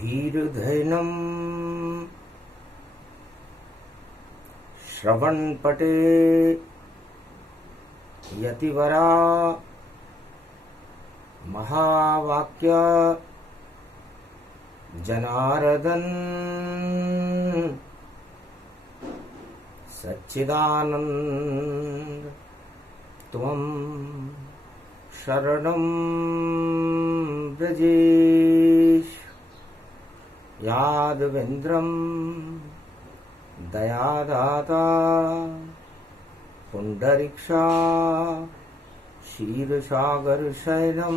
धीर्धैनं श्रवणपटे यतिवरा महावाक्य जनार्दन सच्चिदानंद त्वं शरणं व्रजेश यादवेन्द्रं दयादाता पुंडरीक्षा क्षीरसागर शयनं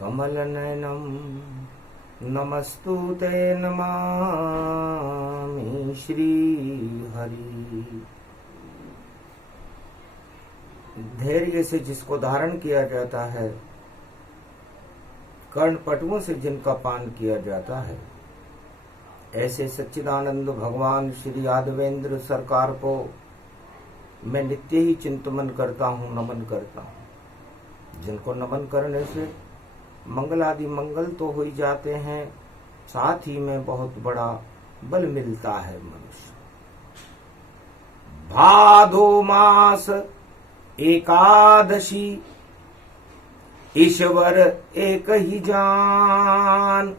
कमलनयनं नमस्तुते नमामि श्रीहरि। धैर्य से जिसको धारण किया जाता है, कर्णपटुओं से जिनका पान किया जाता है, ऐसे सच्चिदानंद भगवान श्री यादवेंद्र सरकार को मैं नित्य ही चिंतन करता हूँ, नमन करता हूँ। जिनको नमन करने से मंगल आदि मंगल तो हो ही जाते हैं, साथ ही में बहुत बड़ा बल मिलता है मनुष्य। भादो मास एकादशी ईश्वर एक ही जान,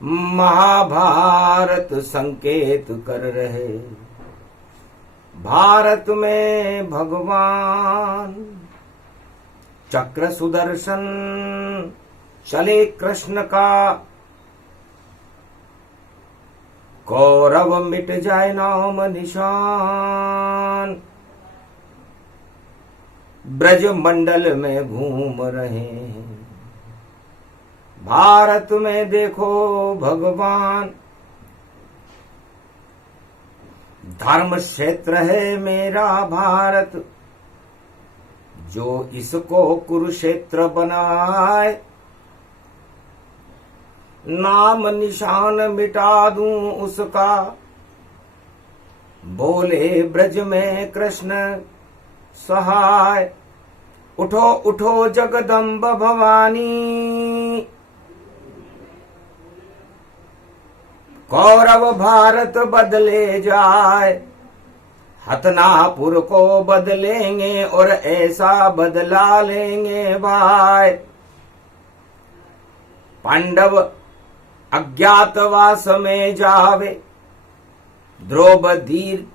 महाभारत संकेत कर रहे भारत में भगवान। चक्र सुदर्शन चले कृष्ण का, कौरव मिट जाए नाम निशान। ब्रज मंडल में घूम रहे हैं, भारत में देखो भगवान। धर्म क्षेत्र है मेरा भारत, जो इसको कुरुक्षेत्र बनाए। नाम निशान मिटा दूं उसका, बोले ब्रज में कृष्ण सहाय। उठो उठो जगदम्ब भवानी, कौरव भारत बदले जाए। हतनापुर को बदलेंगे और ऐसा बदला लेंगे भाई। पांडव अज्ञातवास में जावे, द्रौपदी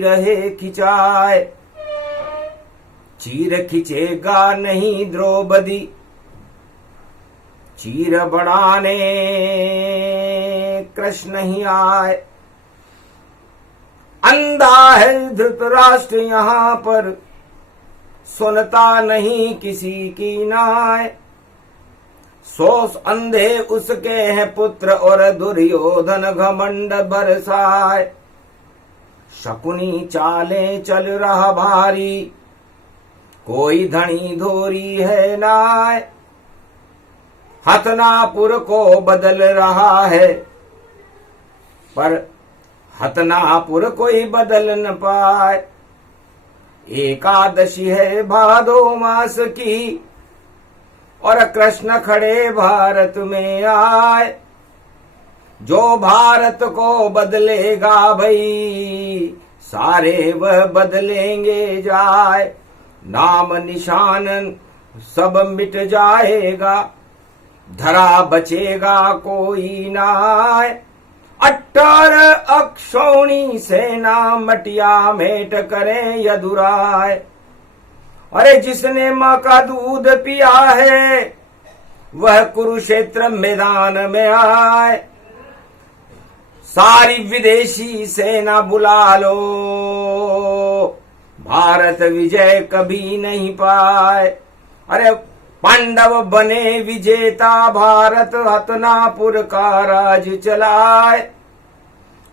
रहे खिंचाए। चीर खिंचेगा नहीं द्रौपदी, चीर बढ़ाने कृष्ण ही आए। अंधा है धृतराष्ट्र यहाँ पर, सुनता नहीं किसी की नाय। 100 अंधे उसके हैं पुत्र और दुर्योधन घमंड बरसाए। शकुनी चाले चल रहा भारी, कोई धनी धोरी है नाय। हतनापुर को बदल रहा है, पर हतनापुर कोई बदल न पाए। एकादशी है भादो मास की, और कृष्ण खड़े भारत में आए। जो भारत को बदलेगा भई, सारे वह बदलेंगे जाए। नाम निशान सब मिट जाएगा, धरा बचेगा कोई नाय। 18 अक्षौणी सेना मटिया मेट करे यदुराय। अरे जिसने माँ का दूध पिया है, वह कुरुक्षेत्र मैदान में आए। सारी विदेशी सेना बुला लो, भारत विजय कभी नहीं पाए। अरे पांडव बने विजेता, भारत हतनापुर का राज चलाए।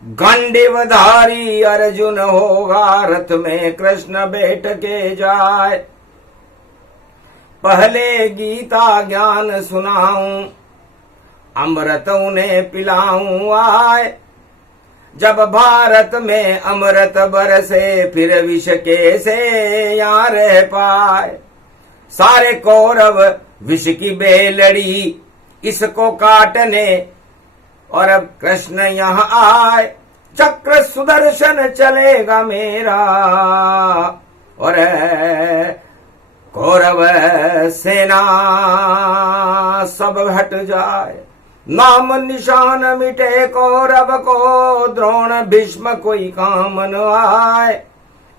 गांडीवधारी अर्जुन होगा, रथ में कृष्ण बैठ के जाए। पहले गीता ज्ञान सुनाऊं, अमृत उन्हें पिलाऊं आए। जब भारत में अमृत बरसे, फिर विष कैसे यहाँ रह पाए। सारे कौरव विष की बेलड़ी इसको काटने, और अब कृष्ण यहाँ आए चक्र सुदर्शन चलेगा मेरा, और कौरव सेना सब हट जाए, नाम निशान मिटे कौरव को, द्रोण भीष्म कोई काम न आए,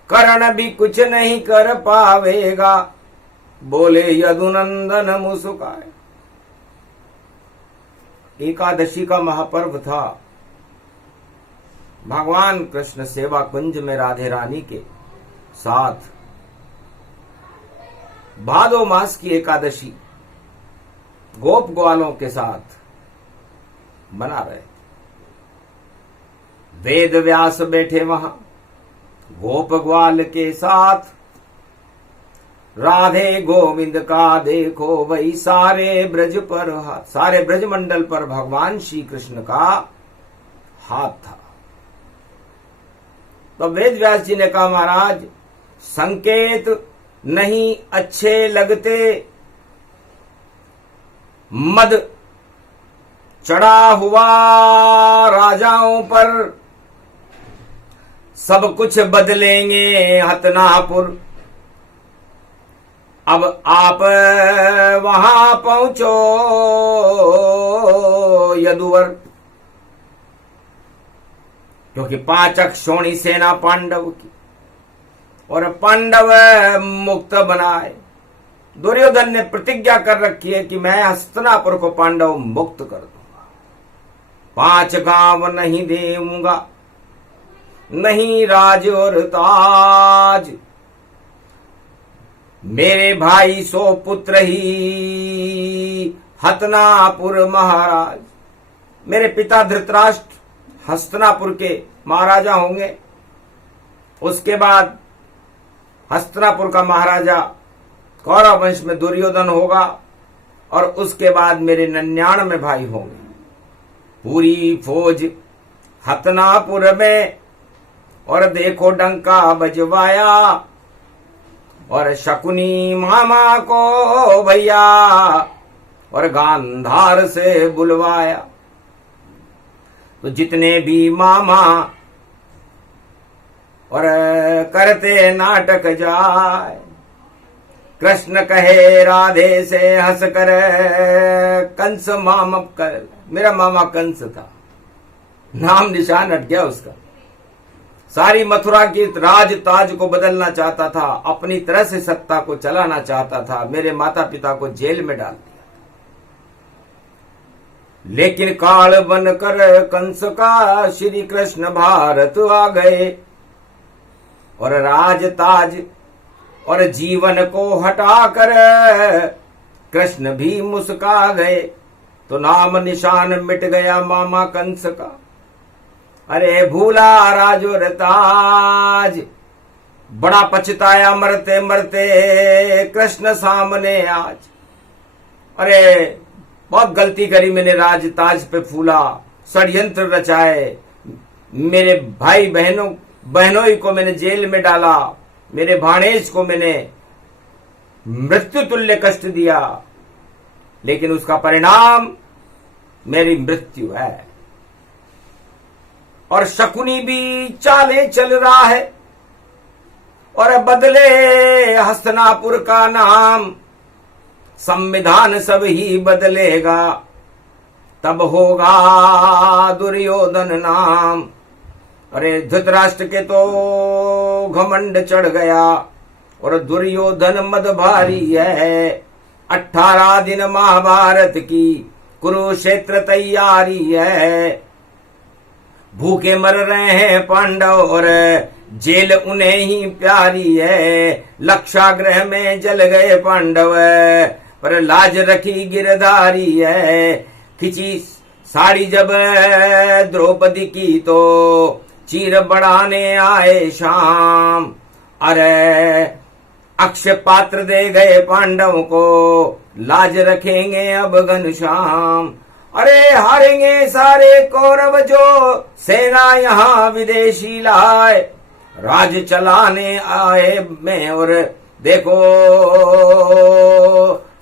कर्ण भी कुछ नहीं कर पावेगा, बोले यदुनंदन मुस्काए। एकादशी का महापर्व था। भगवान कृष्ण सेवा कुंज में राधे रानी के साथ भादो मास की एकादशी गोप ग्वालों के साथ मना रहे थे। वेद व्यास बैठे वहां गोप ग्वाल के साथ, राधे गोविंद का देखो वही सारे ब्रज पर हाथ, सारे ब्रज मंडल पर भगवान श्री कृष्ण का हाथ था। तो वेद व्यास जी ने कहा, महाराज संकेत नहीं अच्छे लगते, मद चढ़ा हुआ राजाओं पर, सब कुछ बदलेंगे हतनापुर, अब आप वहां पहुंचो यदुवर, क्योंकि 5 अक्षौणी सेना पांडव की, और पांडव मुक्त बनाए। दुर्योधन ने प्रतिज्ञा कर रखी है कि मैं हस्तिनापुर को पांडव मुक्त कर दूंगा, 5 गांव नहीं देऊंगा, नहीं राज और ताज, मेरे भाई 100 पुत्र ही हस्तिनापुर महाराज, मेरे पिता धृतराष्ट्र हस्तिनापुर के महाराजा होंगे, उसके बाद हस्तिनापुर का महाराजा कौरव वंश में दुर्योधन होगा, और उसके बाद मेरे 99 भाई होंगे। पूरी फौज हस्तिनापुर में, और देखो डंका बजवाया, और शकुनी मामा को भैया और गांधार से बुलवाया। तो जितने भी मामा और करते नाटक जाए, कृष्ण कहे राधे से हंस कर, कंस मामा कर, मेरा मामा कंस था, नाम निशान हट गया उसका, सारी मथुरा की राज ताज को बदलना चाहता था, अपनी तरह से सत्ता को चलाना चाहता था, मेरे माता पिता को जेल में डाल दिया। लेकिन काल बनकर कंस का श्री कृष्ण भारत आ गए, और राज ताज और जीवन को हटाकर कृष्ण भी मुस्का गए। तो नाम निशान मिट गया मामा कंस का, अरे भूला राज और ताज, बड़ा पछताया मरते मरते कृष्ण सामने आज। अरे बहुत गलती करी मैंने, राज ताज पे फूला, षड्यंत्र रचाए, मेरे भाई बहनों को मैंने जेल में डाला, मेरे भाणेज को मैंने मृत्यु तुल्य कष्ट दिया, लेकिन उसका परिणाम मेरी मृत्यु है। और शकुनी भी चाले चल रहा है, और बदले हस्तिनापुर का नाम, संविधान सब ही बदलेगा, तब होगा दुर्योधन नाम। अरे धृतराष्ट्र के तो घमंड चढ़ गया, और दुर्योधन मद भारी है। 18 दिन महाभारत की कुरुक्षेत्र तैयारी है, भूखे मर रहे हैं पांडव, और जेल उन्हें ही प्यारी है। लक्षागृह में जल गए पांडव, पर लाज रखी गिरधारी है। खिंची साड़ी जब द्रौपदी की, तो चीर बढ़ाने आए शाम। अरे अक्षय पात्र दे गए पांडव को, लाज रखेंगे अब घनश्याम। अरे हारेंगे सारे कौरव जो सेना यहाँ विदेशी लाए, राज चलाने आए मैं और देखो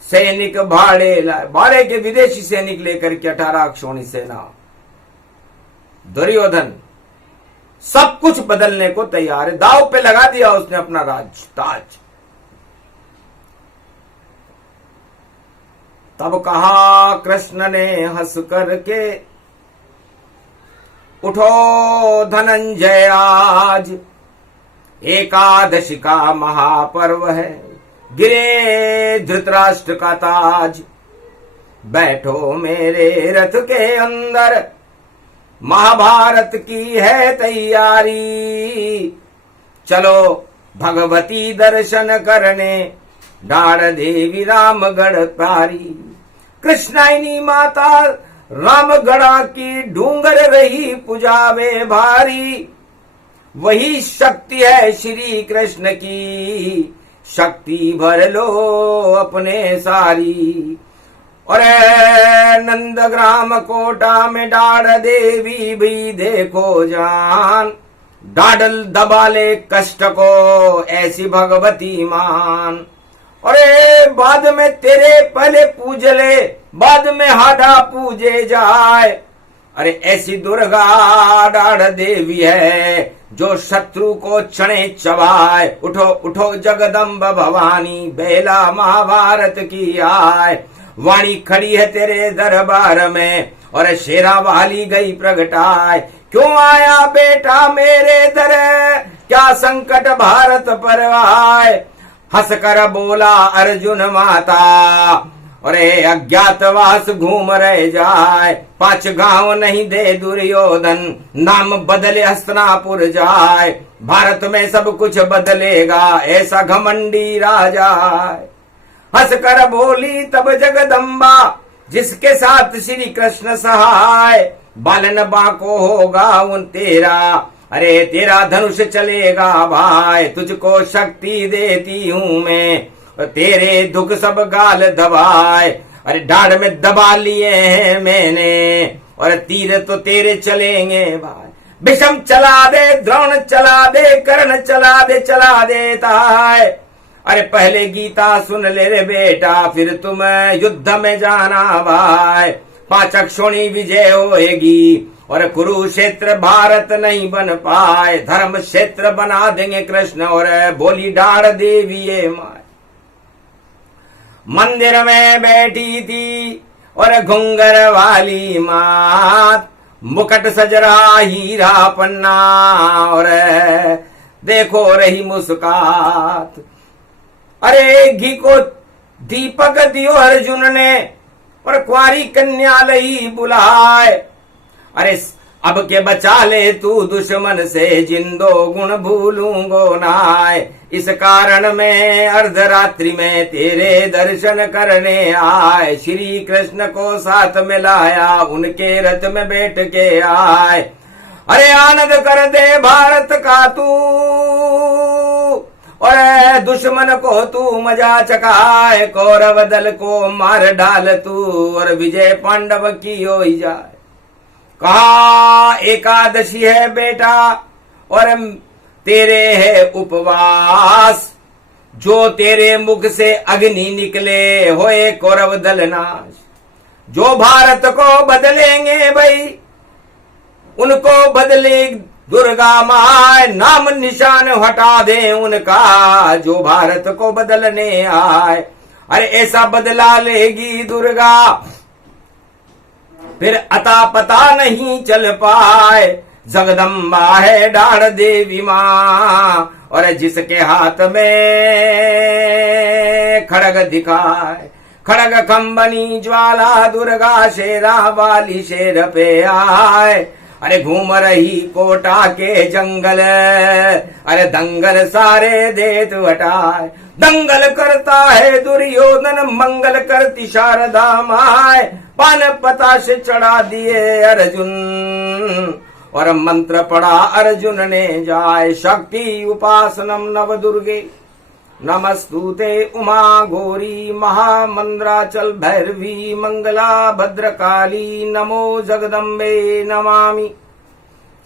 सैनिक भाड़े के विदेशी सैनिक लेकर के 18 अक्षौणी सेना, दुर्योधन सब कुछ बदलने को तैयार है, दांव पे लगा दिया उसने अपना राज ताज। तब कहा कृष्ण ने हंस करके, उठो धनंजय आज एकादशी का महापर्व है, गिरे धृतराष्ट्र का ताज, बैठो मेरे रथ के अंदर, महाभारत की है तैयारी, चलो भगवती दर्शन करने, डाढ़ देवी रामगढ़ तारी। कृष्णाइनी माता रामगढ़ा की डूंगर रही पुजावे भारी, वही शक्ति है श्री कृष्ण की, शक्ति भर लो अपने सारी। और नंदग्राम कोटा में डाढ़ देवी भी देखो जान, डाडल दबाले कष्ट को ऐसी भगवती मान। अरे बाद में तेरे पहले पूज ले, बाद में हाडा पूजे जाए, अरे ऐसी दुर्गा डाढ़ देवी है जो शत्रु को चणे चबाए। उठो उठो जगदम्ब भवानी, बेला महाभारत की आए, वाणी खड़ी है तेरे दरबार में, और शेरा वाली गई प्रगटाए। क्यों आया बेटा मेरे दर, क्या संकट भारत पर आए, हंस कर बोला अर्जुन माता, अरे अज्ञातवास घूम रहे जाए, 5 गांव नहीं दे दुर्योधन, नाम बदले हस्तिनापुर जाए, भारत में सब कुछ बदलेगा ऐसा घमंडी राजा। हंस कर बोली तब जगदम्बा, जिसके साथ श्री कृष्ण सहाय, बालन बाको होगा उन तेरा, अरे तेरा धनुष चलेगा भाई, तुझको शक्ति देती हूं मैं, तेरे दुख सब गाल दबाए। अरे डाढ़ में दबा लिए हैं मैंने, और तीर तो तेरे चलेंगे भाई, विषम चला दे, द्रोण चला दे, कर्ण चला देता है। अरे पहले गीता सुन ले रे बेटा, फिर तुम युद्ध में जाना भाई, 5 अक्षौणी विजय होएगी, और कुरुक्षेत्र भारत नहीं बन पाए, धर्म क्षेत्र बना देंगे कृष्ण। और बोली डाढ़ देवी ये माय, मंदिर में बैठी थी और घुंगर वाली मात, मुकुट सज रहा हीरा पन्ना, और देखो रही मुस्कात। अरे घी को दीपक दियो अर्जुन ने, और कुंवारी कन्या लई बुलाए, अरे अब के बचा ले तू दुश्मन से, जिंदो गुण भूलूंगो नाय। इस कारण में अर्धरात्रि में तेरे दर्शन करने आए, श्री कृष्ण को साथ में लाया, उनके रथ में बैठ के आए। अरे आनंद कर दे भारत का तू, और दुश्मन को तू मजा चकाए, कौरव दल को मार डाल तू, और विजय पांडव की हो जाए। कहा एकादशी है बेटा, और तेरे है उपवास, जो तेरे मुख से अग्नि निकले होए कौरव दल नाश। जो भारत को बदलेंगे भाई, उनको बदले दुर्गा माय, नाम निशान हटा दे उनका, जो भारत को बदलने आए। अरे ऐसा बदला लेगी दुर्गा, फिर अता पता नहीं चल पाए, जगदम्बा है डाढ़ देवी मां, और जिसके हाथ में खड़ग दिखाए, खड़ग खंबनी ज्वाला, दुर्गा शेरा वाली शेर पे आए। अरे घूम रही कोटा के जंगल, अरे दंगल सारे देत हटाए, दंगल करता है दुर्योधन, मंगल करती शारदा माय, पान पताश चढ़ा दिए अर्जुन, और मंत्र पढ़ा अर्जुन ने जाय। शक्ति उपासनम नव दुर्गे, नमस्तुते उमा गौरी, महामंद्राचल भैरवी, मंगला भद्रकाली, नमो जगदम्बे नमामि।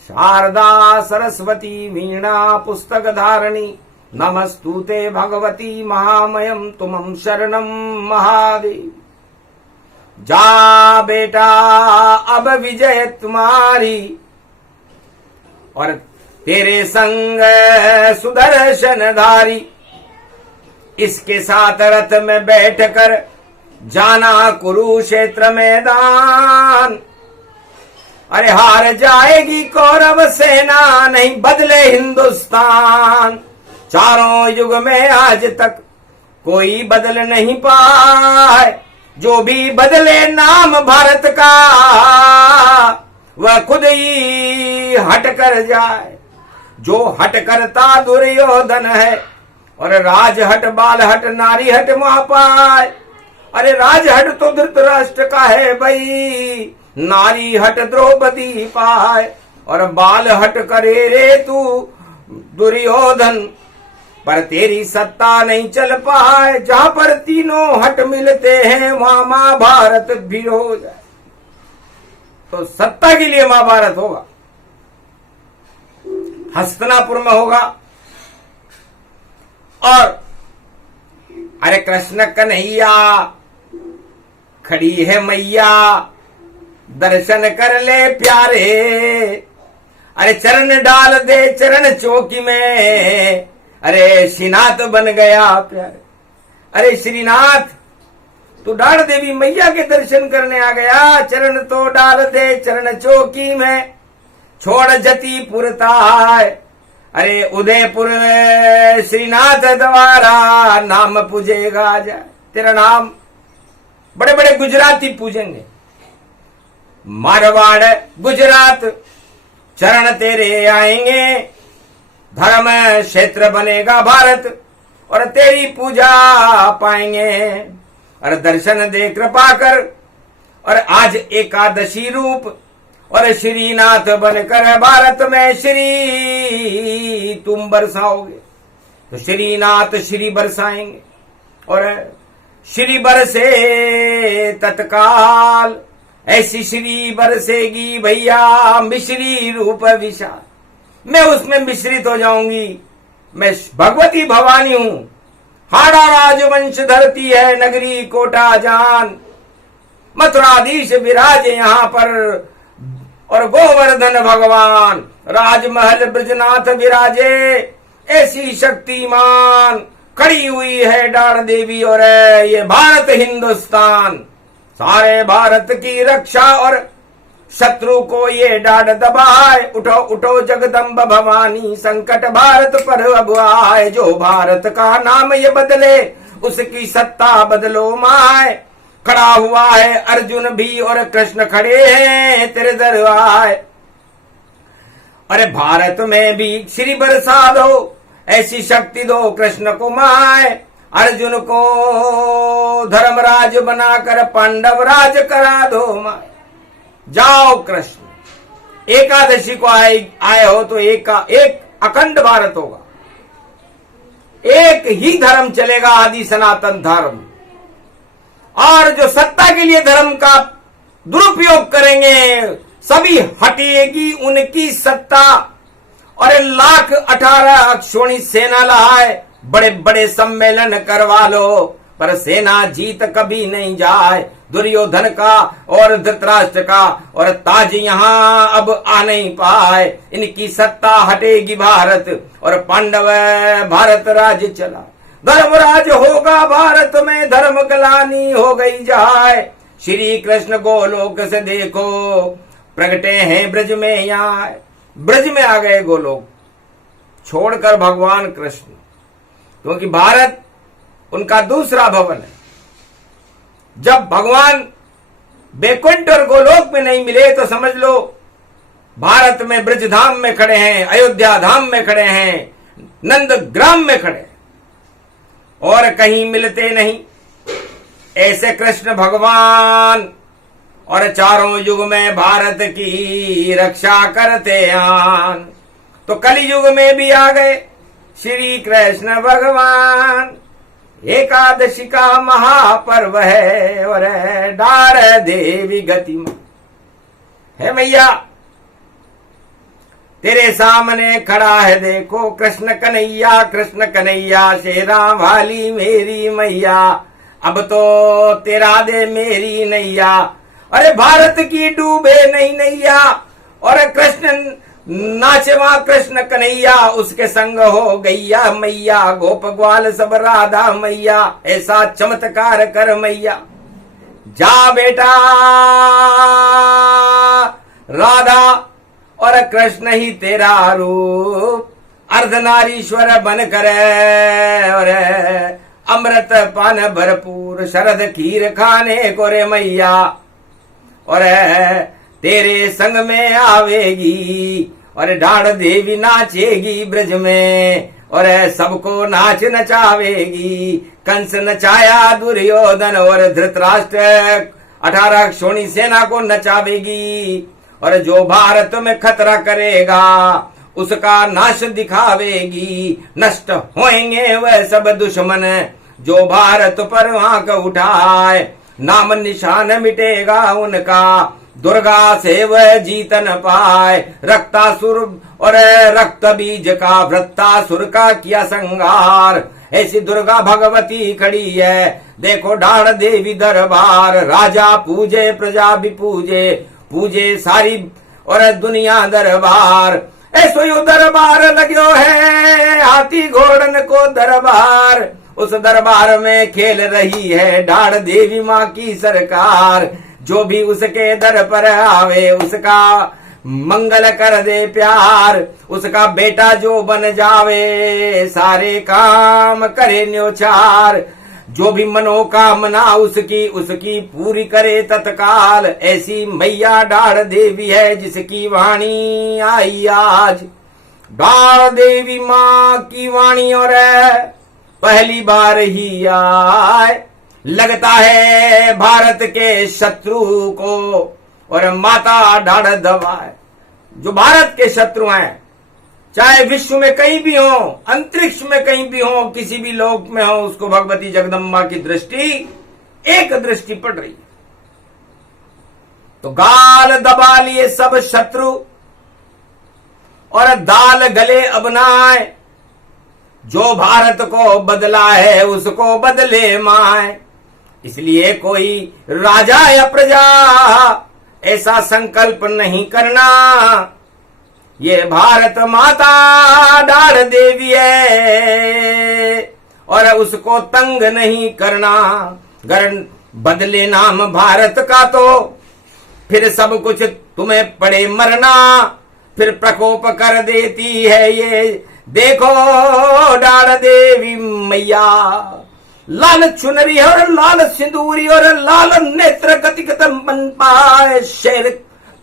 शारदा सरस्वती वीणा पुस्तक धारणी, नमस्तुते भगवती महामयम तुमं शरणं महादेव। जा बेटा अब विजय तुम्हारी, और तेरे संग सुदर्शनधारी। इसके साथ रथ में बैठकर जाना कुरुक्षेत्र मैदान। अरे हार जाएगी कौरव सेना, नहीं बदले हिंदुस्तान। चारों युग में आज तक कोई बदल नहीं पाए, जो भी बदले नाम भारत का वह खुद ही हट कर जाए। जो हट करता दुर्योधन है, और राज हट बाल हट नारी हट महापाय। अरे राज हट तो धृतराष्ट्र का है भाई, नारी हट द्रौपदी पाए, और बाल हट करे रे तू दुर्योधन। पर तेरी सत्ता नहीं चल पाए, जहां पर तीनों हट मिलते हैं वहां महाभारत भी हो जाए। तो सत्ता के लिए महाभारत होगा, हस्तिनापुर में होगा। और अरे कृष्ण कन्हैया खड़ी है मैया, दर्शन कर ले प्यारे। अरे चरण डाल दे चरण चौकी में, अरे श्रीनाथ बन गया प्यारे। अरे श्रीनाथ तू डाल देवी मैया के दर्शन करने आ गया, चरण तो डाल दे चरण चौकी में। छोड़ जतीपुर ताय, अरे उदयपुर में श्रीनाथ द्वारा नाम पूजेगा जाए। तेरा नाम बड़े बड़े गुजराती पूजेंगे, मारवाड़ गुजरात चरण तेरे आएंगे। धर्म क्षेत्र बनेगा भारत, और तेरी पूजा पाएंगे। और दर्शन दे कृपा कर, और आज एकादशी रूप, और श्रीनाथ बनकर भारत में श्री तुम बरसाओगे। तो श्रीनाथ श्री बरसाएंगे, और श्री बरसे तत्काल। ऐसी श्री बरसेगी भैया मिश्री रूप विशाल। मैं उसमें मिश्रित हो जाऊंगी। मैं भगवती भवानी हूं। हाड़ा राजवंश धरती है नगरी कोटा जान। मथुराधीश विराज यहां पर, और गोवर्धन भगवान राजमहल ब्रजनाथ विराजे। ऐसी शक्तिमान खड़ी हुई है डार देवी, और ये भारत हिंदुस्तान सारे भारत की रक्षा, और शत्रु को ये डाढ़ दबाए। उठो उठो जगदम्ब भवानी, संकट भारत पर अब आए। जो भारत का नाम ये बदले, उसकी सत्ता बदलो माए। खड़ा हुआ है अर्जुन भी, और कृष्ण खड़े हैं तेरे दरबार। अरे भारत में भी श्री बरसा दो, ऐसी शक्ति दो कृष्ण को माए। अर्जुन को धर्मराज बनाकर पांडव राज करा दो माए। जाओ कृष्ण, एकादशी को आए हो तो एक अखंड भारत होगा। एक ही धर्म चलेगा, आदि सनातन धर्म। और जो सत्ता के लिए धर्म का दुरुपयोग करेंगे, सभी हटेगी उनकी सत्ता। और 1,18,00,000 अक्षोणी सेना लाए, बड़े बड़े सम्मेलन करवा लो, पर सेना जीत कभी नहीं जाए। दुर्योधन का और धृतराष्ट्र का और ताज यहाँ अब आ नहीं पाए। इनकी सत्ता हटेगी भारत, और पांडव भारत राज्य चला। धर्मराज होगा भारत में, धर्म गलानी हो गई जाए। श्री कृष्ण गोलोक से देखो प्रगटे हैं ब्रज में यहाँ। ब्रज में आ गए गोलोक छोड़कर भगवान कृष्ण, क्योंकि भारत उनका दूसरा भवन है। जब भगवान बैकुंठ और गोलोक में नहीं मिले तो समझ लो भारत में ब्रज धाम में खड़े हैं, अयोध्या धाम में खड़े हैं, नंदग्राम में खड़े हैं, और कहीं मिलते नहीं। ऐसे कृष्ण भगवान और चारों युग में भारत की रक्षा करते आन। तो कलयुग में भी आ गए श्री कृष्ण भगवान। एकादशी का महापर्व है, और डार देवी गतिमा है मैया। तेरे सामने खड़ा है देखो कृष्ण कन्हैया शेरा वाली मेरी मैया, अब तो तेरा दे मेरी नैया। अरे भारत की डूबे नहीं नैया, और कृष्ण नाचे वहां कृष्ण कन्हैया, उसके संग हो गैया मैया, गोप ग्वाल सब राधा मैया, ऐसा चमत्कार कर मैया। जा बेटा राधा और कृष्ण ही तेरा रूप, अर्धनारीश्वर बन कर और अमृत पान भरपूर, शरद खीर खाने को रे मैया, और तेरे संग में आवेगी और ढाढ़ देवी नाचेगी ब्रज में, और सबको नाच नचावेगी। कंस नचाया दुर्योधन और धृतराष्ट्र 18 क्षोणी सेना को नचावेगी, और जो भारत में खतरा करेगा उसका नाश दिखावेगी। नष्ट होंगे वह सब दुश्मन जो भारत पर आंख उठाए, नाम निशान मिटेगा उनका, दुर्गा से वह जीत न पाए। रक्तासुर और रक्त बीज का वृत्तासुर का किया संगार, ऐसी दुर्गा भगवती खड़ी है देखो ढाढ़ देवी दरबार। राजा पूजे प्रजा भी पूजे, पूजे सारी और दुनिया दरबार। ऐसो यू दरबार लग्यो है हाथी घोड़न को दरबार, उस दरबार में खेल रही है ढाढ़ देवी माँ की सरकार। जो भी उसके दर पर आवे उसका मंगल कर दे प्यार, उसका बेटा जो बन जावे सारे काम करे न्योचार। जो भी मनोकामना उसकी उसकी पूरी करे तत्काल, ऐसी मैया ढाढ़ देवी है जिसकी वाणी आई आज। ढाढ़ देवी माँ की वाणी और पहली बार ही आए, लगता है भारत के शत्रु को और माता ढाढ़ दबाए। जो भारत के शत्रु हैं, चाहे विश्व में कहीं भी हो, अंतरिक्ष में कहीं भी हो, किसी भी लोक में हो, उसको भगवती जगदम्बा की दृष्टि एक दृष्टि पड़ रही है। तो गाल दबा लिए सब शत्रु और दाल गले अब ना आए, जो भारत को बदला है उसको बदले माए। इसलिए कोई राजा या प्रजा ऐसा संकल्प नहीं करना, ये भारत माता ढाढ़ देवी है और उसको तंग नहीं करना। अगर बदले नाम भारत का तो फिर सब कुछ तुम्हें पड़े मरना, फिर प्रकोप कर देती है ये देखो ढाढ़ देवी मैया। लाल चुनरी और लाल सिंदूरी और लाल नेत्र गतिगत मन पाए, शेर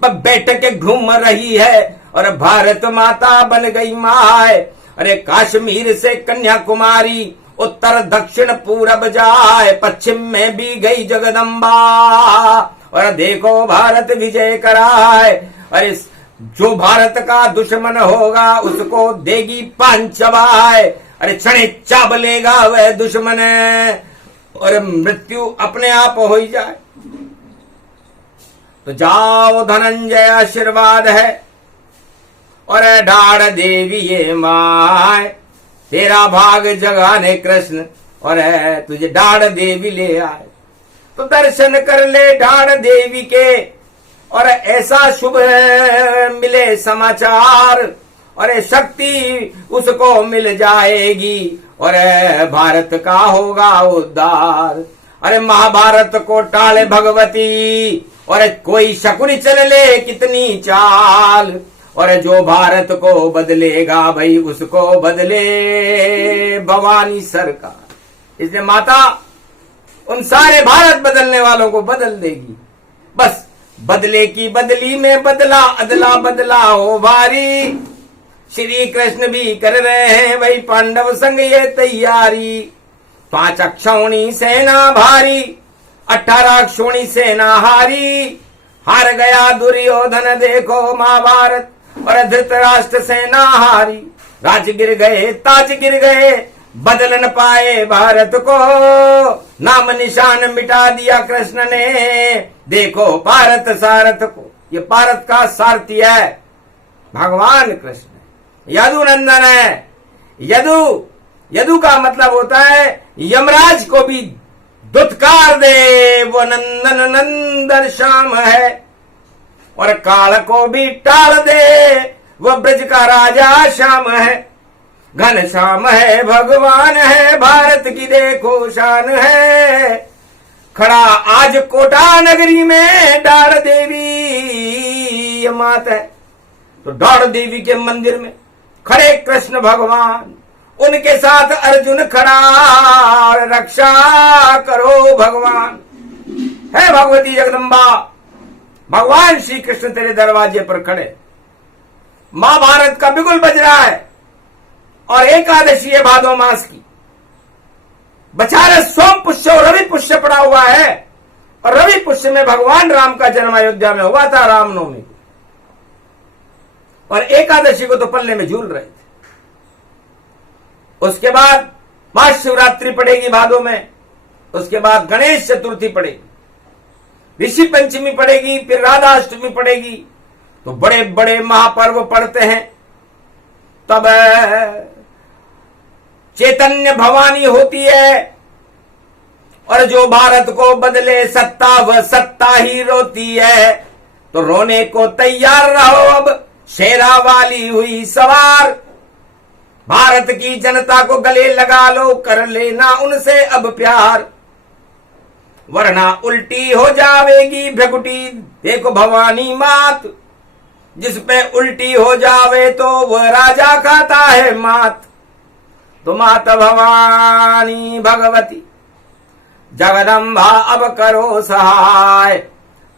पर बैठ के घूम रही है और भारत माता बन गई माए। अरे कश्मीर से कन्याकुमारी, उत्तर दक्षिण पूरब जाए, पश्चिम में भी गई जगदम्बा और देखो भारत विजय कराए। अरे जो भारत का दुश्मन होगा उसको देगी पान चबाए, अरे चने चाबलेगा वह दुश्मन और मृत्यु अपने आप हो ही जाए। तो जाओ धनंजय आशीर्वाद है और ढाढ़ देवी ये माए, तेरा भाग जगाने कृष्ण और तुझे ढाढ़ देवी ले आए। तो दर्शन कर ले ढाढ़ देवी के और ऐसा शुभ मिले समाचार, और शक्ति उसको मिल जाएगी और भारत का होगा उद्धार। अरे महाभारत को टाले भगवती और कोई शकुनी चल ले कितनी चाल, और जो भारत को बदलेगा भाई उसको बदले भवानी सरकार। इसलिए माता उन सारे भारत बदलने वालों को बदल देगी। बस बदले की बदली में बदला अदला बदला हो भारी। श्री कृष्ण भी कर रहे हैं वही पांडव संग ये तैयारी। 5 क्षौणी सेना भारी, 18 क्षौणी सेना हारी। हार गया दुर्योधन देखो महाभारत और धृतराष्ट्र सेना हारी। राज गिर गए ताज गिर गए, बदल न पाए भारत को, नाम निशान मिटा दिया कृष्ण ने देखो भारत सारथ को। ये भारत का सारथी है भगवान कृष्ण यदु नंदन है। यदु का मतलब होता है यमराज को भी दुत्कार दे, वो नंदन नंदन श्याम है, और काल को भी टाल दे, वो ब्रज का राजा श्याम है। घन श्याम है, भगवान है, भारत की देखो शान है। खड़ा आज कोटा नगरी में डाढ़ देवी मात है, तो डाढ़ देवी के मंदिर में खड़े कृष्ण भगवान, उनके साथ अर्जुन खड़ा, रक्षा करो भगवान। है भगवती जगदम्बा, भगवान श्री कृष्ण तेरे दरवाजे पर खड़े। महाभारत का बिगुल बज रहा है और एकादशी है भादो मास की। बचारे सोम पुष्य और रवि पुष्य पड़ा हुआ है, और रवि पुष्य में भगवान राम का जन्म अयोध्या में हुआ था रामनवमी को, और एकादशी को तो पल्ले में झूल रहे थे। उसके बाद महाशिवरात्रि पड़ेगी भादो में, उसके बाद गणेश चतुर्थी पड़ेगी, ऋषि पंचमी पड़ेगी, फिर राधाष्टमी पड़ेगी। तो बड़े बड़े महापर्व पड़ते हैं। तब चैतन्य भवानी होती है, और जो भारत को बदले सत्ता वह सत्ता ही रोती है। तो रोने को तैयार रहो, अब शेरा वाली हुई सवार। भारत की जनता को गले लगा लो, कर लेना उनसे अब प्यार, वरना उल्टी हो जावेगी भ्रकुटी देखो भवानी मात। जिस पे उल्टी हो जावे तो वह राजा खाता है मात। तो माता भवानी भगवती जगदम्बा अब करो सहाय।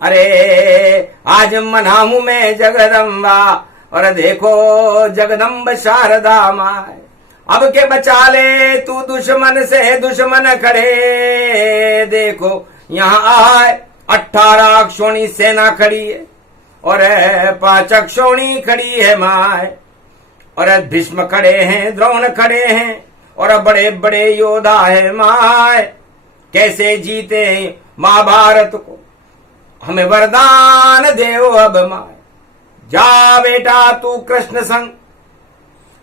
अरे आज मनाऊं मैं जगदम्बा, और देखो जगदम्ब शारदा माय। अब के बचा ले तू दुश्मन से, दुश्मन खड़े देखो यहाँ आए। 18 अक्षोणी सेना खड़ी है, और 5 अक्षोणी खड़ी है माय, और भीष्म खड़े हैं, द्रोण खड़े हैं, और बड़े बड़े योद्धा है माय। कैसे जीते महाभारत को हमें वरदान देओ अब माय। जा बेटा तू कृष्ण संग,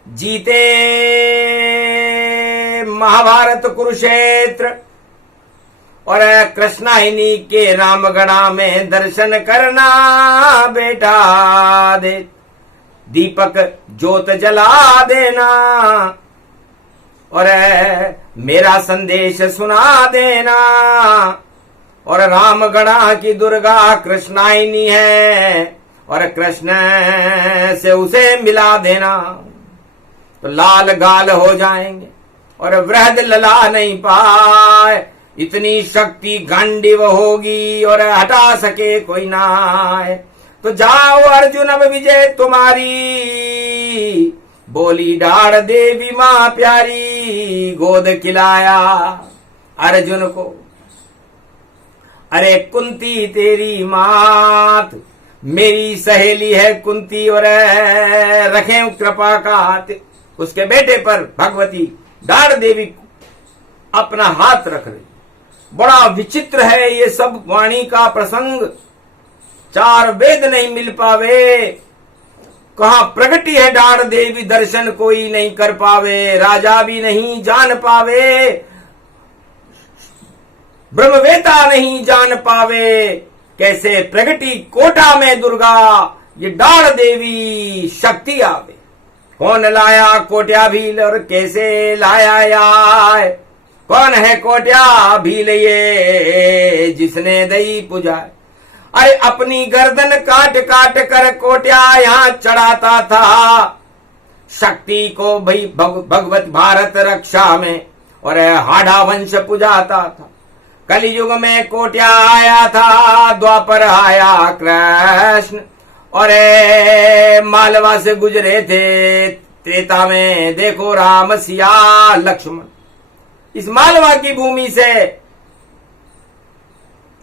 जीते महाभारत कुरुक्षेत्र, और कृष्णाहिनी के रामगढ़ा में दर्शन करना बेटा। दे दीपक ज्योत जला देना, और मेरा संदेश सुना देना। और रामगढ़ा की दुर्गा कृष्णाहिनी है, और कृष्ण से उसे मिला देना। तो लाल गाल हो जाएंगे, और वृहद लला नहीं पाए। इतनी शक्ति गांडीव होगी, और हटा सके कोई ना आए। तो जाओ अर्जुन अब विजय तुम्हारी, बोली डाढ़ देवी मां प्यारी। गोद खिलाया अर्जुन को, अरे कुंती तेरी मात, मेरी सहेली है कुंती, और रखें कृपा का हाथ उसके बेटे पर। भगवती डाढ़ देवी अपना हाथ रख रही। बड़ा विचित्र है ये सब वाणी का प्रसंग। 4 वेद नहीं मिल पावे, कहां प्रगति है डाढ़ देवी, दर्शन कोई नहीं कर पावे। राजा भी नहीं जान पावे, ब्रह्मवेता नहीं जान पावे। कैसे प्रगति कोटा में दुर्गा, ये डाढ़ देवी शक्ति आवे। कौन लाया कोट्या भील, और कैसे लाया यार। कौन है कोट्या भील ये, जिसने दई पुजाए। अरे अपनी गर्दन काट काट कर कोट्या यहाँ चढ़ाता था शक्ति को भाई भगवत भारत रक्षा में, और हाड़ा वंश पुजाता था। कलयुग में कोट्या आया था, द्वापर आया कृष्ण, और मालवा से गुजरे थे त्रेता में। देखो राम सिया लक्ष्मण, इस मालवा की भूमि से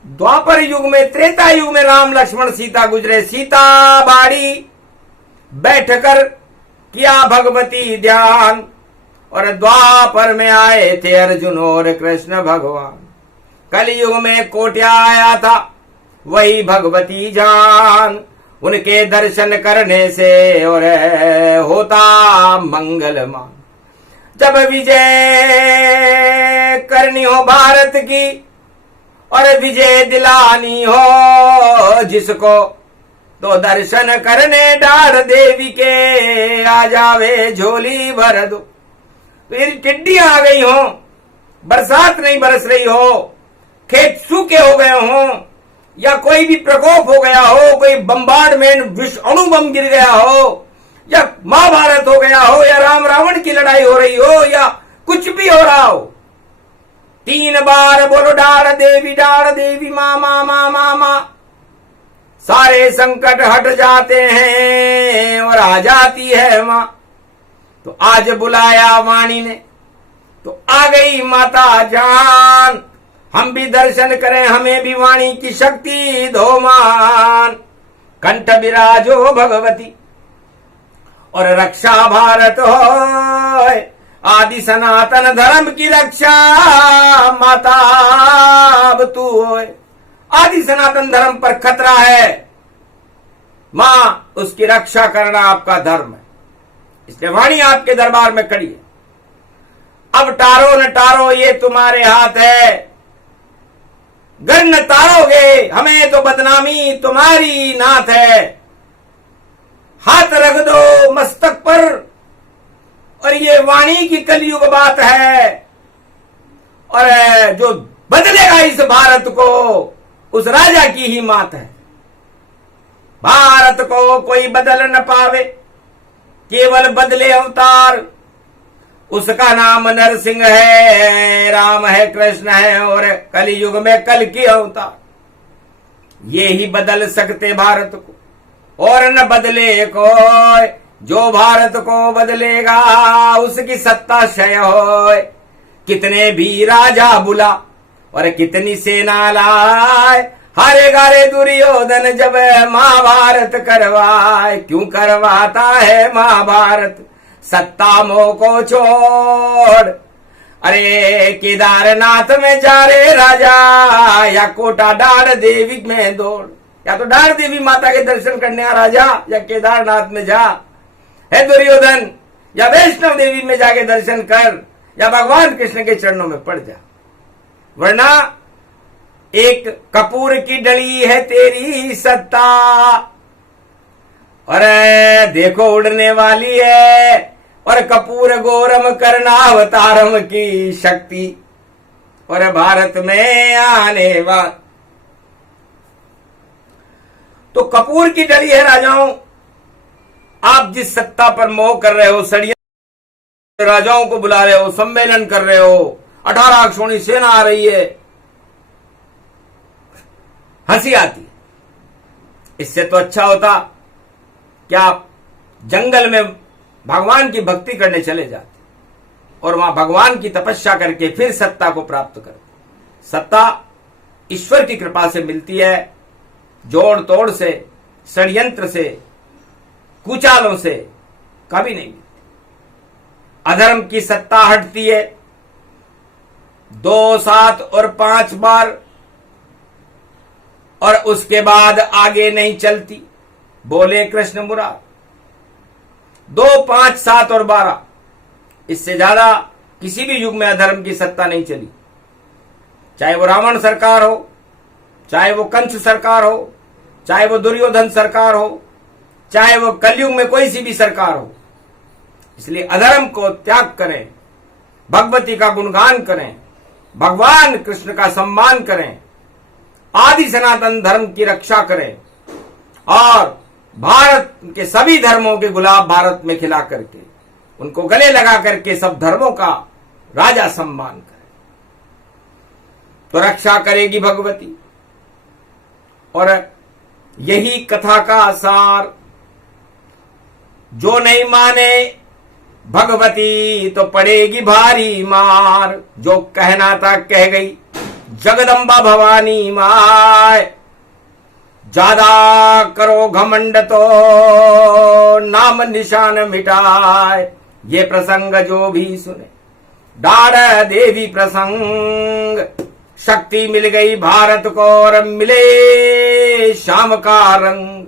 द्वापर युग में, त्रेता युग में राम लक्ष्मण सीता गुजरे। सीता बाड़ी बैठकर किया भगवती ध्यान, और द्वापर में आए थे अर्जुन और कृष्ण भगवान। कलयुग में कोट्या आया था, वही भगवती जान, उनके दर्शन करने से और होता मंगलमान। जब विजय करनी हो भारत की और विजय दिलानी हो जिसको, तो दर्शन करने डाढ़ देवी के आ जावे झोली भर दो। तो ये टिड्डियां आ गई हो, बरसात नहीं बरस रही हो, खेत सूखे हो गए हो, या कोई भी प्रकोप हो गया हो, कोई बम्बार्डमेंट विश्व अणु बम गिर गया हो, या महाभारत हो गया हो, या राम रावण की लड़ाई हो रही हो, या कुछ भी हो रहा हो, 3 बार बोलो डाढ़ देवी माँ माँ माँ माँ माँ, सारे संकट हट जाते हैं और आ जाती है माँ। तो आज बुलाया वाणी ने, तो आ गई माता जान, हम भी दर्शन करें, हमें भी वाणी की शक्ति दो मान। कंठ विराजो भगवती और रक्षा भारत हो, आदि सनातन धर्म की रक्षा माता अब तू होए। आदि सनातन धर्म पर खतरा है मां, उसकी रक्षा करना आपका धर्म है, इसलिए वाणी आपके दरबार में खड़ी है। अब टारो न टारो ये तुम्हारे हाथ है, गर न तारोगे हमें तो बदनामी तुम्हारी नाथ है। हाथ रख दो मस्तक पर और ये वाणी की कलयुग बात है, और जो बदलेगा इस भारत को उस राजा की ही मात है। भारत को कोई बदल न पावे, केवल बदले अवतार, उसका नाम नरसिंह है, राम है, कृष्ण है, और कलयुग में कल की अवतार। ये ही बदल सकते भारत को और न बदले कोई, जो भारत को बदलेगा उसकी सत्ता क्षय होए। कितने भी राजा बुला और कितनी सेना लाए, हारे गारे दुर्योधन जब महाभारत करवाए। क्यों करवाता है महाभारत, सत्ता मोह को छोड़। अरे केदारनाथ में जा रे राजा, या कोटा डाढ़ देवी में दौड़। या तो डाढ़ देवी माता के दर्शन करने आ राजा, या केदारनाथ में जा है दुर्योधन, या वैष्णव देवी में जाके दर्शन कर, या भगवान कृष्ण के चरणों में पड़ जा। वरना एक कपूर की डली है तेरी सत्ता, और देखो उड़ने वाली है, और कपूर गोरम करना अवतारम की शक्ति, और भारत में आने वाला। तो कपूर की डली है राजाओं, आप जिस सत्ता पर मोह कर रहे हो, षड्यंत्र राजाओं को बुला रहे हो, सम्मेलन कर रहे हो, 18 अक्षौणी सेना आ रही है, हंसी आती है। इससे तो अच्छा होता कि आप जंगल में भगवान की भक्ति करने चले जाते और वहां भगवान की तपस्या करके फिर सत्ता को प्राप्त करते। सत्ता ईश्वर की कृपा से मिलती है, जोड़ तोड़ से, षड्यंत्र से, कुचालों से कभी नहीं मिलती। अधर्म की सत्ता हटती है 2, 7 और 5 बार, और उसके बाद आगे नहीं चलती। बोले कृष्ण मुरार। 2, 5, 7 और 12, इससे ज्यादा किसी भी युग में अधर्म की सत्ता नहीं चली। चाहे वो रावण सरकार हो, चाहे वो कंस सरकार हो, चाहे वो दुर्योधन सरकार हो, चाहे वो कलयुग में कोई सी भी सरकार हो। इसलिए अधर्म को त्याग करें, भगवती का गुणगान करें, भगवान कृष्ण का सम्मान करें, आदि सनातन धर्म की रक्षा करें, और भारत के सभी धर्मों के गुलाब भारत में खिला करके उनको गले लगा करके सब धर्मों का राजा सम्मान करें, तो रक्षा करेगी भगवती। और यही कथा का सार, जो नहीं माने भगवती तो पड़ेगी भारी मार। जो कहना था कह गई जगदम्बा भवानी माय। ज्यादा करो घमंड तो नाम निशान मिटाए। ये प्रसंग जो भी सुने डाढ़ देवी प्रसंग। शक्ति मिल गई भारत को और मिले शाम का रंग।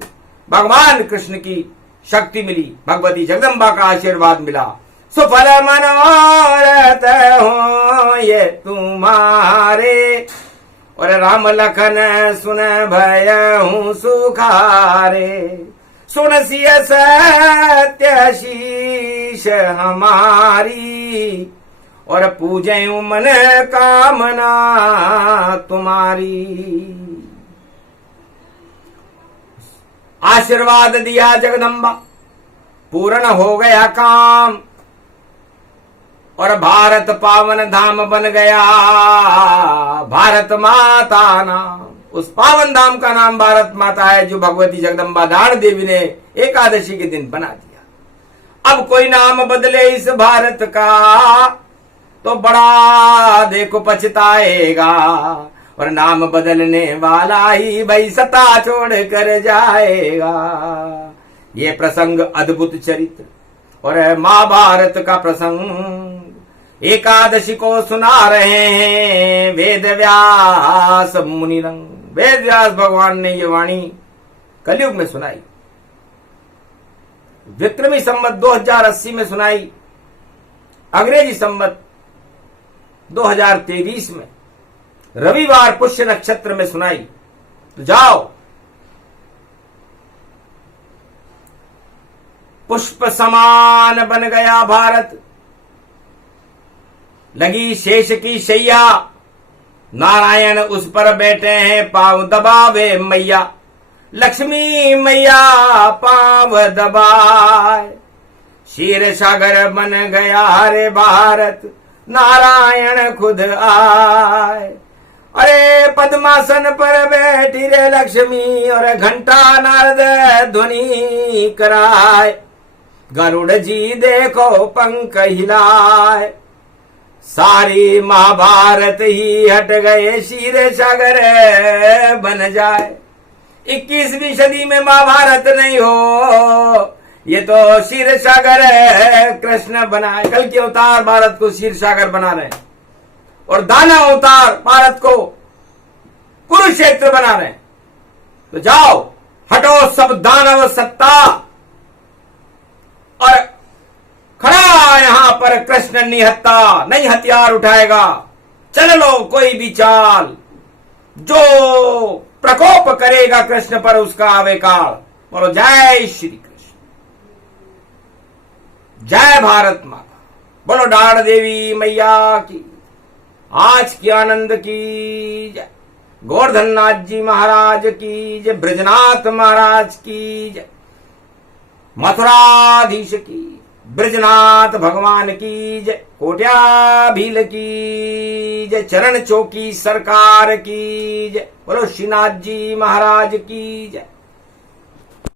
भगवान कृष्ण की शक्ति मिली, भगवती जगदम्बा का आशीर्वाद मिला। सुफल मनोरथ हो ये तुम्हारे, और राम लखन सुन भयहु सुखारे। सुन सिय सत्य शीश हमारी, और पूजे मन कामना तुम्हारी। आशीर्वाद दिया जगदम्बा, पूर्ण हो गया काम, और भारत पावन धाम बन गया भारत माता नाम। उस पावन धाम का नाम भारत माता है, जो भगवती जगदम्बा दान देवी ने एकादशी के दिन बना दिया। अब कोई नाम बदले इस भारत का, तो बड़ा देखो पछताएगा, और नाम बदलने वाला ही भाई सत्ता छोड़ कर जाएगा। ये प्रसंग अद्भुत चरित्र और महाभारत का प्रसंग एकादशी को सुना रहे हैं वेद व्यास मुनि रंग। वेद व्यास भगवान ने ये वाणी कलयुग में सुनाई, विक्रमी संवत 2080 में सुनाई, अंग्रेजी संवत 2023 में रविवार पुष्य नक्षत्र में सुनाई। तो जाओ, पुष्प समान बन गया भारत, लगी शेष की शैया, नारायण उस पर बैठे हैं पांव दबावे मैया। लक्ष्मी मैया पांव दबाए, क्षीर सागर बन गया रे भारत, नारायण खुद आए। अरे पद्मासन पर बैठी रे लक्ष्मी, और घंटा नारद ध्वनि कराए। गरुड़ जी देखो पंख हिलाए, सारी महाभारत ही हट गए, क्षीर सागर बन जाए। 21वीं सदी में महाभारत नहीं हो, ये तो क्षीर सागर कृष्ण बनाए। कल के अवतार भारत को क्षीर सागर बना रहे हैं, और दानव अवतार भारत को कुरुक्षेत्र बना रहे हैं। तो जाओ, हटो सब दानव सत्ता, और खड़ा यहां पर कृष्ण निहत्ता, नहीं हथियार उठाएगा। चल लो कोई भी चाल, जो प्रकोप करेगा कृष्ण पर उसका आवे काल। बोलो जय श्री कृष्ण, जय भारत माता, बोलो डाढ़ देवी मैया की, आज की आनंद की जय, गोवर्धननाथ जी महाराज की जय, ब्रजनाथ महाराज की जय, मथुराधीश की, ब्रजनाथ भगवान की जय, कोट्या भील की जय, चरण चौकी सरकार की जय, बोलो श्रीनाथ जी महाराज की जय।